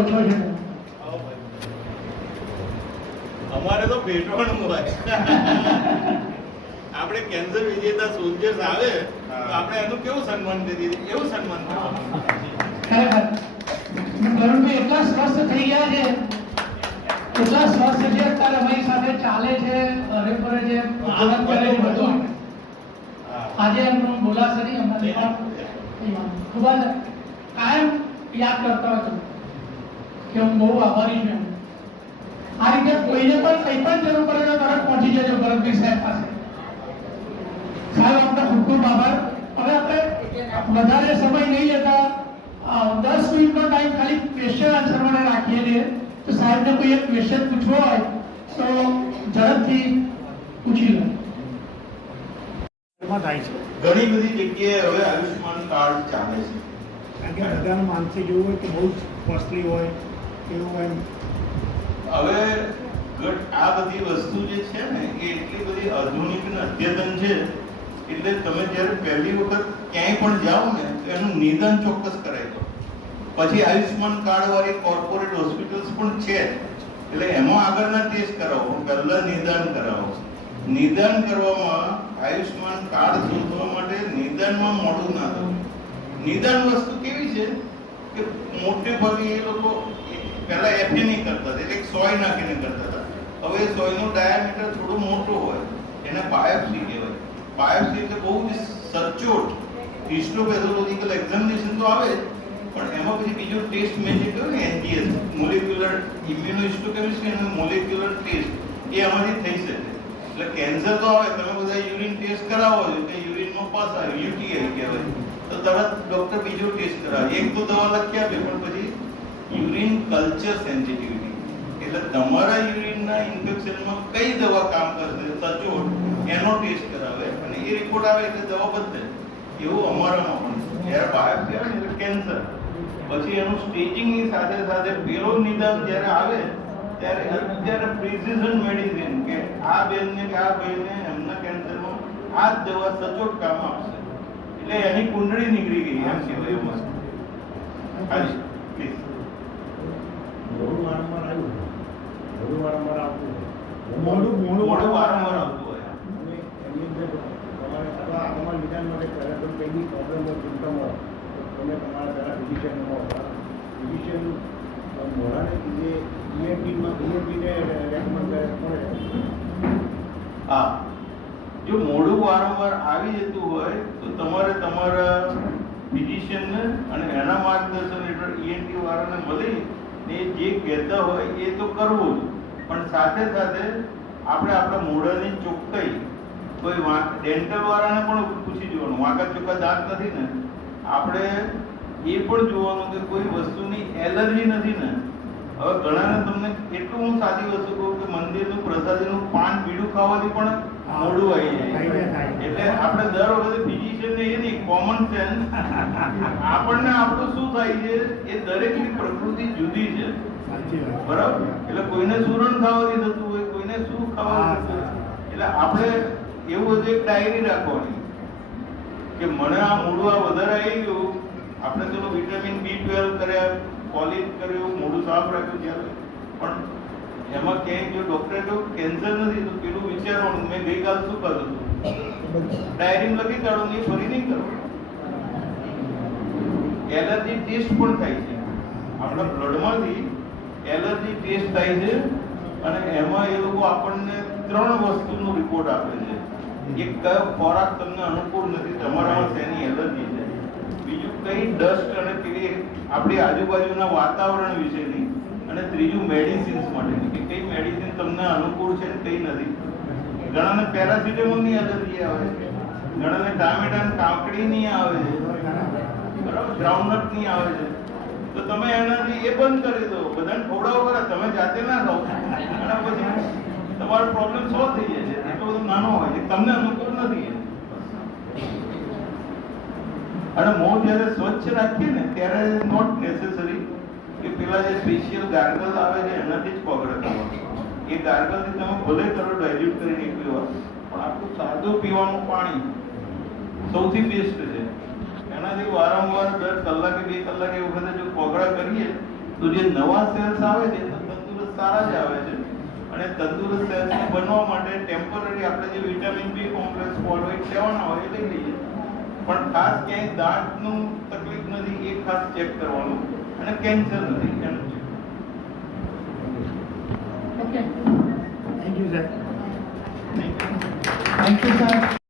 ઓછો છે. અમારે તો ભેટવાનું હોય. આપણે કેન્સર વિજેતા સોલ્જર્સ આવે તો આપણે એનું કેવું સન્માન કરીએ, એવું સન્માન કરવાનું. ખરેખર વરુણભાઈ એટલા સ્વસ્થ થઈ ગયા છે, એટલા સ્વસ્થ છે, અત્યારે અમારી સાથે ચાલે છે, હરે ફરે છે, આનંદ કરે છે બધું. આજે એમનું બોલાશે નહીં અમારે પણ ખૂબ જ કાયમ યાદ કરતા હતો કે હું બહુ આભારી છું. આ રીતે કોઈને પણ કંઈ પણ જરૂર પડે તો તરત પહોંચી જજો ભરતભાઈ સાહેબ પાસે. સાહેબ આપનો ખૂબ ખૂબ આભાર. હવે આપણે વધારે સમય નહીં લેતા 10 મિનિટનો ટાઈમ ખાલી ક્વેશ્ચન આન્સર માટે રાખીએ છીએ. તો સાહેબને કોઈ એક ક્વેશ્ચન પૂછવો હોય તો ઝડપથી પૂછી લો. થાય છે ઘણી બધી જગ્યાએ હવે આયુષ્માન કાર્ડ ચાલે છે. કારણ કે બધાનું માનસિક એવું હોય કે બહુ જ કોસ્ટલી હોય એવું હોય. હવે આ બધી વસ્તુ જે છે ને એ એટલી બધી આધુનિક અને અદ્યતન છે એટલે તમે જ્યારે પહેલી વખત ક્યાંય પણ જાઓ ને તો એનું નિદાન ચોક્કસ કરાવી દો. પછી આયુષ્માન કાર્ડ વાળી કોર્પોરેટ હોસ્પિટલ્સ પણ છે એટલે એમાં આગળના ટેસ્ટ કરાવો, પહેલા નિદાન કરાવો. નિદાન કરવામાં આયુષ્માન કાર્ડ શોધવા માટે નિદાનમાં મોડું ના થવું. નિદાન વસ્તુ કેવી છે કે મોટે ભાગે એ લોકો પહેલા એફએની કરતા હતા, એટલે સોય નાખીને કરતા હતા. હવે સોયનું ડાયામીટર થોડું મોટું હોય એને બાયોપ્સી કહેવાય. બાયોપ્સી એટલે બહુ જ સચોટ હિસ્ટોપેથોલોજીકલ એક્ઝામિનેશન તો આવે પણ એમાં પછી બીજો ટેસ્ટ મેજર કહેવાય ને એનજીએસ, મોલેક્યુલર ઇમ્યુનોહિસ્ટોકેમિસ્ટ્રી અને મોલેક્યુલર ટેસ્ટ એ આમાંથી થઈ શકે. એટલે કેન્સર તો આવે, તમે બધા યુરિન ટેસ્ટ કરાવો છો કે યુરિનમાં પાસ આવે, યુટીઆઈ કહેવાય, તો તરત ડોક્ટર બીજો ટેસ્ટ કરાવે. એક તો દવા લખી આપે પણ પછી યુરિન કલ્ચર સેન્સિટિવિટી એટલે તમારા યુરિનના ઇન્ફેક્શનમાં કઈ દવા કામ કરશે સચોટ એનો ટેસ્ટ કરાવે અને એ રિપોર્ટ આવે એટલે દવા બદલે. એવું અમારામાં પણ જ્યારે બાયોપ્સી આવે ને એટલે કેન્સર, પછી એનું સ્ટેજિંગની સાથે સાથે પેલો નિદાન જ્યારે આવે ત્યારે અત્યારે પ્રિસિઝન મેડિસિન કે આ બેનને કે આ ભાઈને એમના કેન્સરમાં આ જ દવા સચોટ કામ આપશે એટલે એની કુંડળી નીકળી ગઈ એમ કહેવાય. એમાં હાજી પ્લીઝ. મોડું વારંવાર આવ્યું, મોડું વારંવાર આવતું મોડું વારંવાર આવતું હોય અને એની અંદર તમારે તમારા નિદાન માટે પહેલાં તો કંઈ બી પ્રોબ્લેમ હોય, સિમ્ટમ હોય તો તમે તમારા પહેલાં ફિઝિશિયન મોડાને જે ઈએનટીને રેકમેન્ડ કરે. હા, જો મોડું વારંવાર આવી જતું હોય તો તમારે તમારા ફિઝિશિયનને અને એના માર્ગદર્શન હેઠળ ઈએનટી વાળાને મળી ને જે કહેતા હોય એ તો કરવું જ, પણ સાથે સાથે આપણે આપણા મોઢાની ચોખ્ખાઈ કોઈ ડેન્ટલ વાળાને પણ પૂછી જોવાનું. વાંકા ચોખ્ખા દાંત નથી ને, આપણે એ પણ જોવાનું કે કોઈ વસ્તુની એલર્જી નથી ને. હવે ઘણાને તમને એટલું હું સાદી વસ્તુ કહું કે મંદિરનું પ્રસાદીનું પાન બીડું ખાવાથી પણ મોઢું આવી જાય. એટલે આપણે દર વખતે ફિઝિશિયનને એ નહીં, કોમન સેન્સ આપણને આપણું શું થાય છે એ દરેકની પ્રકૃતિ જુદી છે, બરાબર? એટલે કોઈને સુરણ ખાવાથી થતું હોય, કોઈને શું ખાવાથી થતું હોય. એટલે આપણે એવું બધું એક ડાયરી રાખવાની કે મને આ મોઢું આ વધારે આવી ગયું, આપણે ચલો વિટામિન B12 કર્યા, કોલિન કર્યું, મોઢું સાફ રાખ્યું ત્યારે, પણ એમાં ક્યાંય જો ડોક્ટરે કહ્યું કેન્સર નથી તો પેલું વિચારવાનું મેં ગઈકાલ શું કર્યું હતું, ડાયરી લખી કાઢો, એ ફરી નહીં કરવું. એલર્જી ટેસ્ટ પણ થાય છે આપણા બ્લડમાંથી, એલર્જી ટેસ્ટ થાય છે અને એમાં એ લોકો આપણને 3 વસ્તુનો રિપોર્ટ આપે છે. એક કયો ખોરાક તમને અનુકૂળ નથી, તમારામાં શેની એલર્જી છે, બીજું કઈ ડસ્ટ અને પેલી આપણી આજુબાજુના વાતાવરણ વિશેની, અને ત્રીજું મેડિસિન્સ માટેની કે કઈ મેડિસિન તમને અનુકૂળ છે કઈ નથી. ઘણાને પેરાસિટામોલની એલર્જી આવે છે, ઘણાને ટામેટાની કાકડીની આવે છે, બરાબર, ગ્રાઉન્ડનટની આવે છે. તો તમે એનાથી એ બંધ કરી દો, બધાને ખવડાવો ખરા, તમે જાતે ના ખાઓ અને પછી તમારો પ્રોબ્લેમ સોલ્વ થઈ જાય છે. એટલો બધો નાનો હોય છે, તમને અનુકૂળ નથી. અને મોં જ્યારે સ્વચ્છ રાખીએ ને ત્યારે નોટ નેસેસરી કે પેલા જે સ્પેશિયલ ગાર્ગલ આવે છે એનાથી જ કોગળે કરવાનું. એ ગાર્ગલથી તમે ભલે કરો ડાયલ્યુટ કરીને એક પીવા, પણ આપણું સાદું પીવાનું પાણી સૌથી બેસ્ટ છે. એનાથી વારંવાર દર કલાકે 2 કલાકે એ વખતે જો કોગળા કરીએ તો જે નવા સેલ્સ આવે છે તો તંદુરસ્ત સારા જ આવે છે. અને તંદુરસ્ત સેલ્સ બનવા માટે ટેમ્પરરી આપણે જે વિટામિન બી કોમ્પ્લેક્સ ફોલોઇડ લેવાના હોય એ લઈ લઈએ. પણ ખાસ ક્યાંય દાંતનું તકલીફ નથી એ ખાસ ચેક કરવાનું, અને કેન્સર નથી એનું check. Okay, thank you sir. Thank you sir.